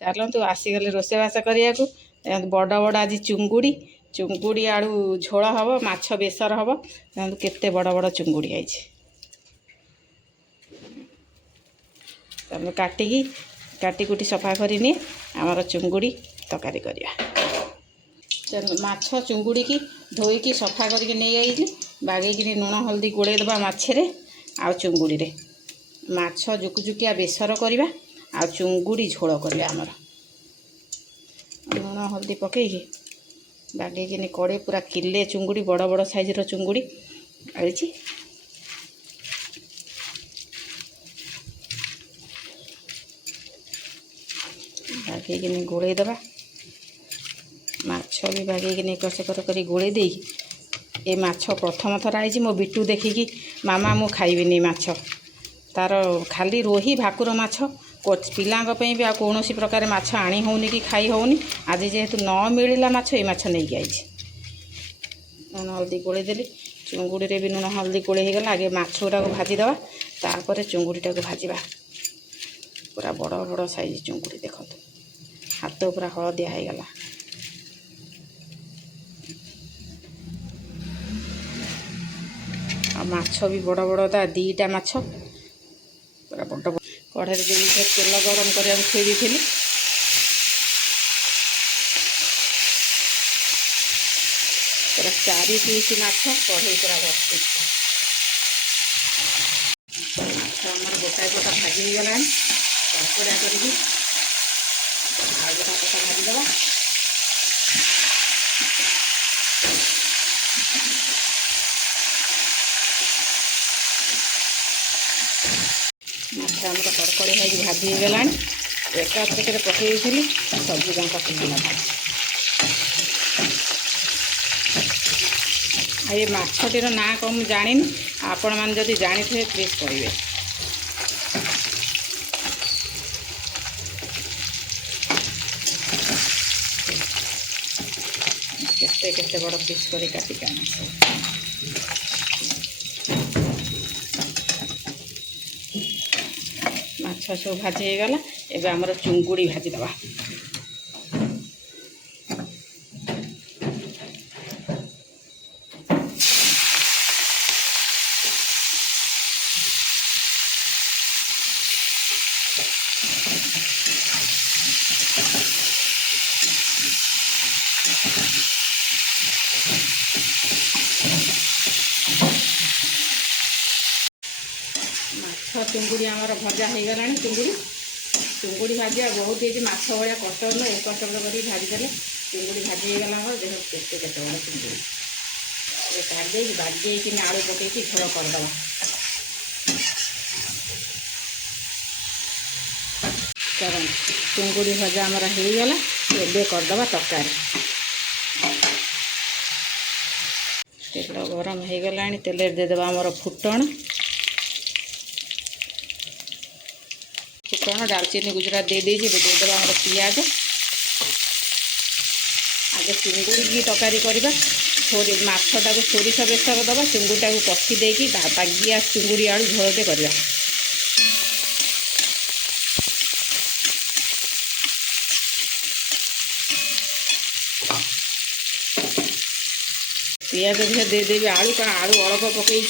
चलतु आसीगले रोषेबास करने बड़ बड़ आज चुंगुड़ी चुंगुड़ी आलू झोल हम माछ बेसर हम केते बड़ बड़ चुंगुड़ी आई काटिकी काटिकुटी सफा करनी आमर चुंगुड़ी तरकारी करवा माछ चुंगुड़ी की धोईकी सफा करके नहीं आई बागेकी लुण हल्दी गोड़ेदबा माछरे आ चुंगुड़ी रे माछ जुकुजुकिया बेसर करवा आ चुंगुड़ी झोल करवा आमर लुण हल्दी पकईकी बागेकी कड़े पूरा किले चुंगुड़ी बड़ बड़ साइजर चुंगुड़ी आई बागेकी गोड़ेदबा माछ भी बागेकी एकरसेकर कर गोड़े दे ए माछ प्रथम थर आई मो बिटू देखिकी मामा मु खाइबिनी माछ तार खाली रोही भाकुर माछ पिलांग भी आ कौन प्रकार माछ आनी होनी कि खाई होनी आज जेहेतु न मिलला माछ ये माछ नहीं आई लुण हल्दी गोलेदेली चुंगुड़ी रे भी लुण हल्दी गोले गला आगे माछ गुड़ा भाजीदे तापर चुंगुड़ीटा को भाजवा पूरा बड़ बड़ साइज चुंगुड़ी देखो हाथ पूरा हलदिया हो गला आ माछ भी बड़ बड़ दीटा माछ पूरा बड़ कढ़े तेल गरम कर थी पूरा 4 पीस माछ कढ़े पूरा भर्ती माछ आमर गोटाए गोटा भाजी गला कड़कड़ा कर गोटा गोटा भाजीदे माछ आमर कड़कड़ी हो भाजी गला एकाथरक पकई सबू जाक सिगला ये माछटीर ना कौन जानी आपण मैंने जदि जानी थे प्लीज करेंगे केते केते बड़ पीस कर काटिक माछ सब भाजी हो गला एबे हमर चुंगुड़ी भाजीदबा माछ चुंगुड़ी आमर भजा हो गला चुंगुड़ी भाजिया बहुत ये माछ भाया कष्ट न एक कष्ट कर भाजीदे चुंगुड़ी भाजी हो गला देख केते केते बड़ा चुंगुड़ी काटे बाजी आलू पकईकी झोल करदे चल चुंगुड़ी भजा आमर हो गला एबे करदे तरकारी तेल गरम हो गला तेल देदेबा आमर फुटण फुटण डालचीनी गुजरात दे देदेबा आमर पियाज आगे चुंगुड़ी की तरकारी करवा माछटा को सोरिष बेसर दबा चुंगुड़ीटा को कषी देकी बागिया चुंगुड़ी आलू झोलटे करवा पियाज भी देदेवी आलू कारण आलू अल्प पकई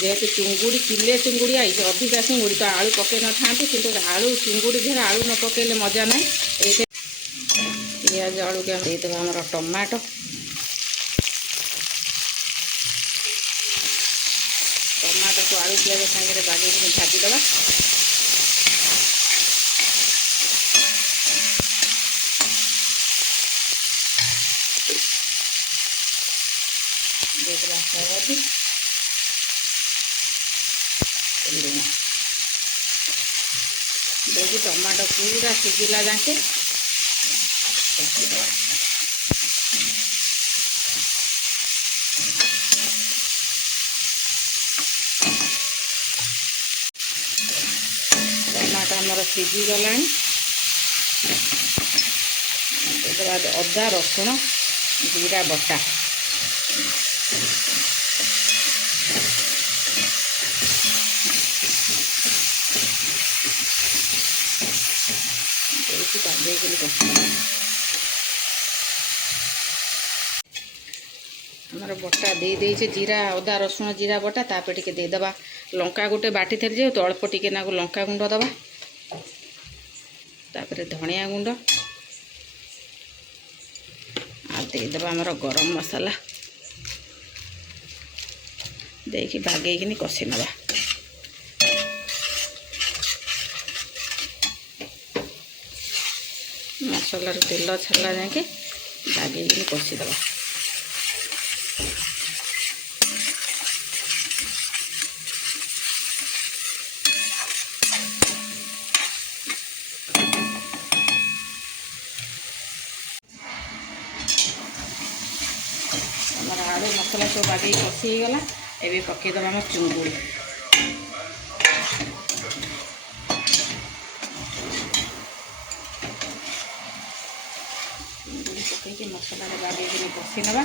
जेहेतु चुंगुड़ी किले चुंगुड़ी आई अधिका चुंगुड़ी तो आलू पकई न था कि आलू चुंगुड़ी देहर आलू न पकईले मजा ना ये पियाज आलू के देदेव आमर टमाटो टमाटो को आलू पियाज सागे बागे भाजीदे देदेबा हलदी लुण देखिए टमाटो पूरा सिझिला जाके टमाटो आमर सिझी गला बाद अदा रसुण जीरा बटा ଦେଇକି ବାଗେଇକିନି କଷିଦେବା। ଆମର ବଟା ଦେଇଦେଇଛେ ଜିରା ଅଦା ରସୁଣ ଜିରା ବଟା। ତାପରେ ଟିକେ ଦେଇଦେବା ଲଙ୍କା ଗୋଟେ ବାଟିଥିଲି ଯେହେତୁ ଅଳ୍ପ ଟିକେ ନାକୁ ଲଙ୍କା ଗୁଣ୍ଡ ଦେବା। ତାପରେ ଧନିଆ ଗୁଣ୍ଡ ଆଉ ଦେଇଦେବା ଆମର ଗରମ ମସଲା ଦେଇକି ବାଗେଇକିନି କଷି ନେବା। ମସଲାରୁ ତେଲ ଛାଡ଼ିଲା ଯାକେ ବାଗେଇକିନି କଷିଦେବା। ଆମର ଆଳୁ ମସଲା ସବୁ ବାଗେଇ କଷି ହେଇଗଲା। ଏବେ ପକାଇଦେବା ଆମର ଚୁଙ୍ଗୁଡ଼ି। ଚୁଙ୍ଗୁଡ଼ି ପକାଇକି ମସଲାରେ ବାଗେଇକିନି କଷି ନେବା।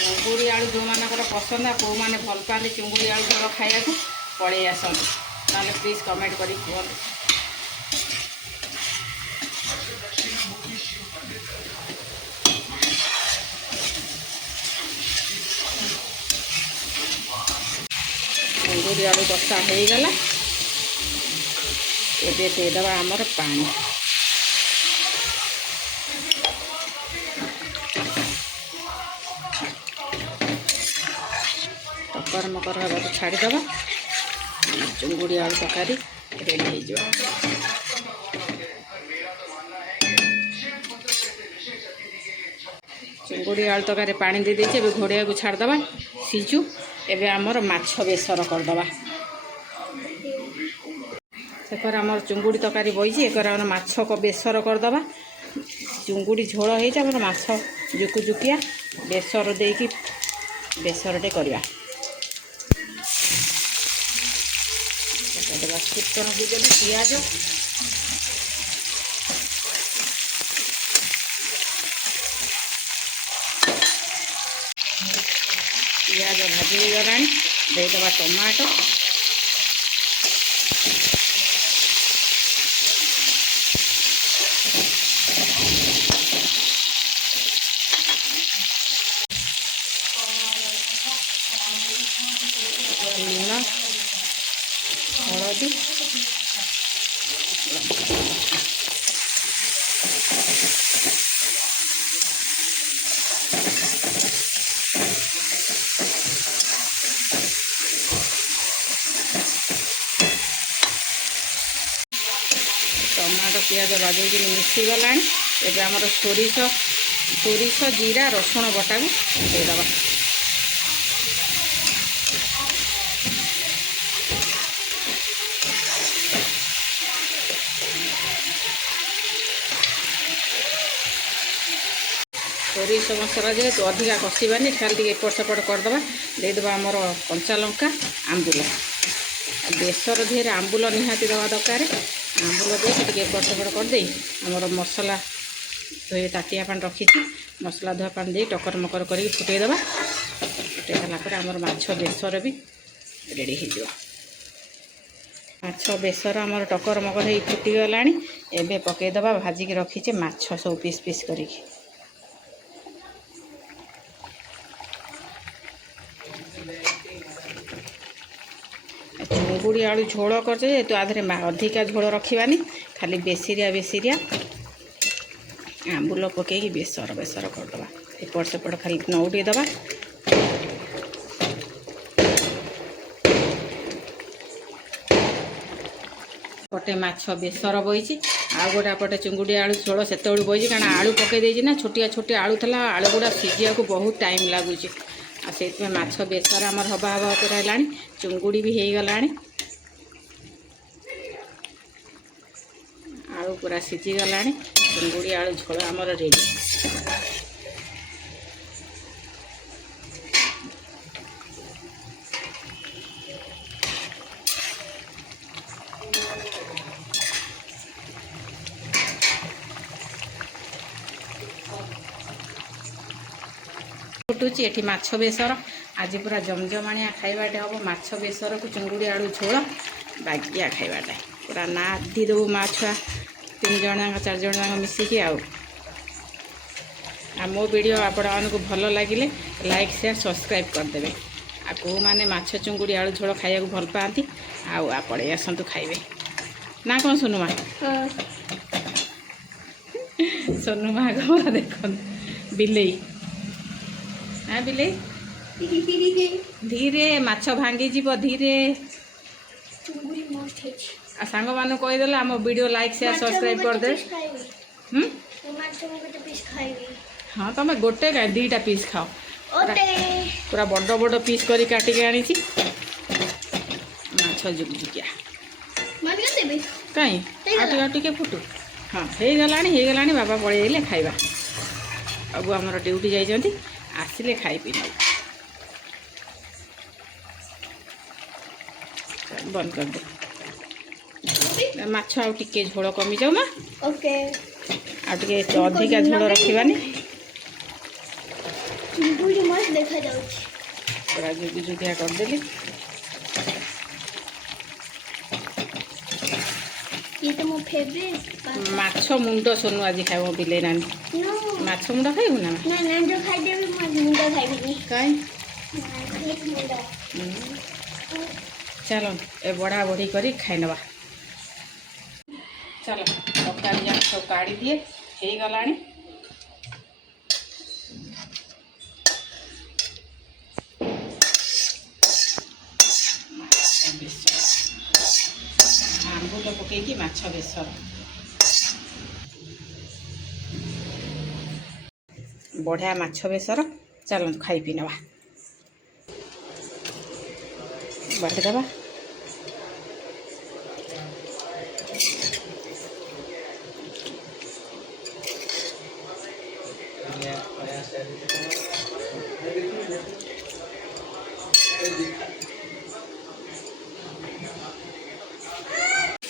ଚୁଙ୍ଗୁଡ଼ି ଆଳୁ ଯେଉଁମାନଙ୍କର ପସନ୍ଦ ଆଉ କେଉଁମାନେ ଭଲ ପାଆନ୍ତି ଚୁଙ୍ଗୁଡ଼ି ଆଳୁ ଝୋଳ ଖାଇବାକୁ ପଳେଇ ଆସନ୍ତୁ, ତାହେଲେ ପ୍ଲିଜ୍ କମେଣ୍ଟ କରିକି କୁହନ୍ତୁ। ଚୁଙ୍ଗୁଡ଼ି ଆଳୁ କଷା ହେଇଗଲା। ଏବେ ଦେଇଦେବା ଆମର ପାଣି। ଟକର ମକର ହେବାକୁ ଛାଡ଼ିଦେବା। ଚୁଙ୍ଗୁଡ଼ି ଆଳୁ ତରକାରୀ ରେଡ଼ି ହେଇଯିବ। ଚୁଙ୍ଗୁଡ଼ି ଆଳୁ ତରକାରୀ ପାଣି ଦେଇଦେଇଛି। ଏବେ ଘୋଡ଼େଇବାକୁ ଛାଡ଼ିଦେବା ସିଝୁ। ଏବେ ଆମର ମାଛ ବେସର କରିଦେବା। ସେକରେ ଆମର ଚୁଙ୍ଗୁଡ଼ି ତରକାରୀ ବଇଛି, ଏକରେ ଆମର ମାଛ ବେସର କରିଦେବା। ଚୁଙ୍ଗୁଡ଼ି ଝୋଳ ହେଇଛି, ଆମର ମାଛ ଜୁକୁଜୁକିଆ ବେସର ଦେଇକି ବେସରଟେ କରିବା। ପକାଇଦେବା ଫୁଟଣ ଦେଇଦେବି, ପିଆଜ ଭାଜି ହେଇଗଲାଣି। ଦେଇଦେବା ଟମାଟୋ, ଲୁଣ, ହଳଦୀ, ଟମାଟୋ ପିଆଜ ବାଗେଇକି ମିଶିଗଲାଣି। ଏବେ ଆମର ସୋରିଷ ଜିରା ରସୁଣ ବଟାକୁ ଦେଇଦେବା। ସୋରିଷ ମସଲା ଯେହେତୁ ଅଧିକା କଷିବାନି, ଖାଲି ଟିକେ ଏପଟ ସେପଟ କରିଦେବା। ଦେଇଦେବା ଆମର କଞ୍ଚା ଲଙ୍କା, ଆମ୍ବୁଲ। ବେସର ଦେହରେ ଆମ୍ବୁଲ ନିହାତି ଦେବା ଦରକାର। ଆମ୍ବୁଲ ଦେଇକି ଟିକେ ଏପଟ ସେପଟ କରିଦେଇ ଆମର ମସଲା ଧୋଇ ତାଟିଆ ପାଣି ରଖିଛି, ମସଲା ଧୁଆ ପାଣି ଦେଇ ଟକର ମକର କରିକି ଫୁଟାଇଦେବା। ଫୁଟାଇ ଦେଲା ପରେ ଆମର ମାଛ ବେସର ବି ରେଡ଼ି ହେଇଯିବ। ମାଛ ବେସର ଆମର ଟକର ମକର ହେଇ ଫୁଟିଗଲାଣି। ଏବେ ପକାଇଦେବା ଭାଜିକି ରଖିଛେ ମାଛ ସବୁ ପିସ୍ ପିସ୍ କରିକି। ଚୁଙ୍ଗୁଡ଼ି ଆଳୁ ଝୋଳ କରିଛେ ଯେହେତୁ ଆ ଦେହରେ ଅଧିକା ଝୋଳ ରଖିବାନି, ଖାଲି ବେସିରିଆ ଆମ୍ବୁଲ ପକାଇକି ବେସର କରିଦେବା। ଏପଟ ସେପଟ ଖାଲି ନଉଟେଇ ଦେବା। ପଟେ ମାଛ ବେସର ବଇଛି, ଆଉ ଗୋଟେ ପଟେ ଚୁଙ୍ଗୁଡ଼ି ଆଳୁ ଝୋଳ ସେତେବେଳୁ ବଇଛି। କାରଣ ଆଳୁ ପକାଇ ଦେଇଛି ନା, ଛୋଟିଆ ଆଳୁ ଥିଲା, ଆଳୁ ଗୁଡ଼ା ସିଝିବାକୁ ବହୁତ ଟାଇମ୍ ଲାଗୁଛି। ଆଉ ସେଇଥିପାଇଁ ମାଛ ବେସର ଆମର ହବା ଉପରେ ହେଲାଣି। ଚୁଙ୍ଗୁଡ଼ି ବି ହେଇଗଲାଣି, ଆଳୁ ପୁରା ସିଝିଗଲାଣି। ଚୁଙ୍ଗୁଡ଼ି ଆଳୁ ଝୋଳ ଆମର ରେଡ଼ି। ଫୁଟୁଛି ଏଠି ମାଛ ବେସର, आज पूरा जमजमाणिया खाइबाटे हम माछ बेसर को चुंगुड़ी आलू झोल बागिया खाइबाटे पूरा नादी देबू माँ छुआ 3 जन 4 जन मिसिकी आ मो वीडियो आपको भल लगे लाइक शेयर सब्सक्राइब करदे आ कौ मैंने माछ चुंगुड़ी आलू झोल खाया भल पाती आपड़े आसतु खाइबे ना कौन सोनू माँ सोनू माँ कौन देख बिलेई हाँ बिलेई धीरे माछ भांगी जीव धीरे आ सांग मान कहीदेले आम वीडियो लाइक शेयर सब्सक्राइब करदे हाँ तुम गोटे का 2टा पीस खाओ पूरा बड़ बड़ पीस करी काटिके आनी माछ जुगजुगिया कहीं आटे फुटू हाँ हो गला बाबा पलैले खाइबा अब आमर ड्यूटी जाइए आसिले खाई पी बंद कर दे माछ आउ टिके झोल कमी जाऊ माँ ओके आटे अधिका झोल रखानी देखा जाऊँ पूरा जुगजुगिया करदेली ये तो मो फेवरेट माछ मुंड सोनू आज खाइब बिले नानी माछ मुंड खाइबू ना ना ना जो खाई देबे मो मुंडा खाइबी कहीं मुंडा चलो ए बड़ा बड़ी करी खाई नवा चलो तरकारी जाक सब काढ़ी दिए हो गला आंबुल पकईकि माछ बेसर बढ़िया माछ बेसर चलो खाई पी नवा बाटी दबा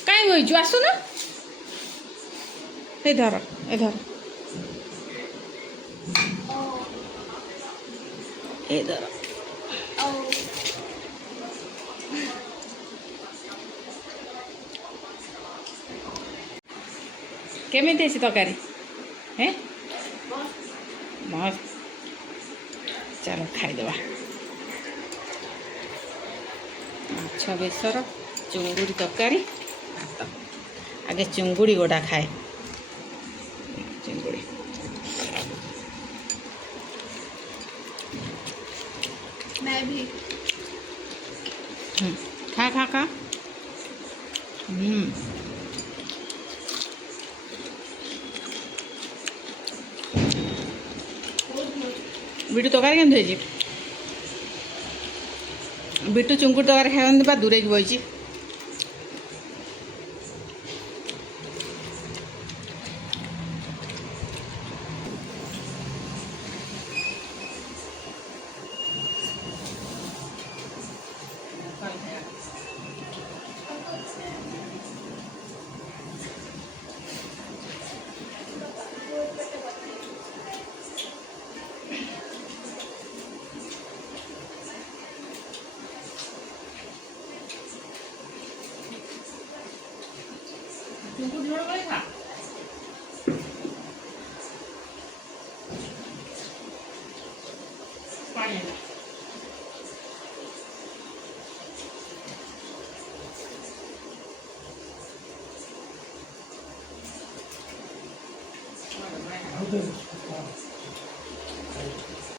कहीं बहीचु आसुन ए धर केमिति अछि तरकारी हैं मस्त चलो खाईदेवा माछ बेसर चुंगुड़ी तरकारी आगे चुंगुड़ी गोटा खाए चुंगुड़ी मैं भी खा खा खा बिटू तरकारी केमती हो बिटू चुंगुड़ी तरकारी खाई दूरे बही पानी